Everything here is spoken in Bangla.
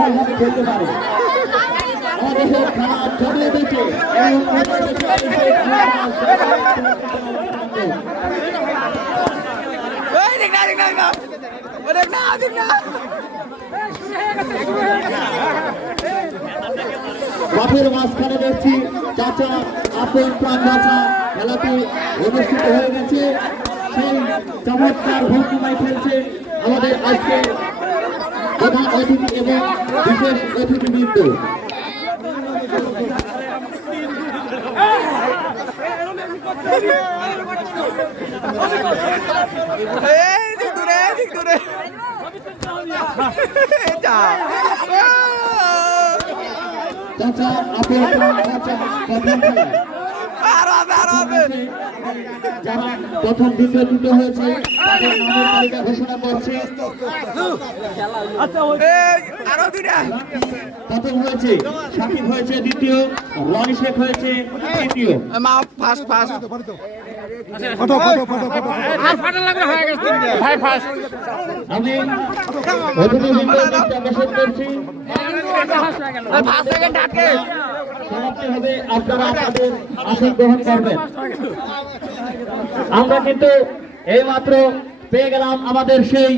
সফলভাবে খেলতে পারে। আমাদের খেলা ছড়িয়ে দিচ্ছে মাঠের মাঝখানে দেখছি চাচা আপন প্রাণ বাঁচা খেলাটি অনুষ্ঠিত হয়ে গেছে। সেই চমৎকার ভঙ্গিমায় খেলছে আমাদের আজকে প্রধান অতিথি এবং বিশেষ অতিথিবৃন্দ। চাচা আপন প্রাণ বাঁচা প্রথম খেলা যারা প্রথম দ্বিতীয় তৃতীয় হয়েছে তাদের নামের তালিকা ঘোষণা করছে। প্রথম হয়েছে শাকিব হয়েছে দ্বিতীয়, রনি শেখ হয়েছে তৃতীয়। আমি অতিথিবৃন্দের আকর্ষণ করছি সমাপ্তি হবে, আপনারা আপনাদের আসন গ্রহণ করবেন। আমরা কিন্তু এইমাত্র পেয়ে গেলাম আমাদের সেই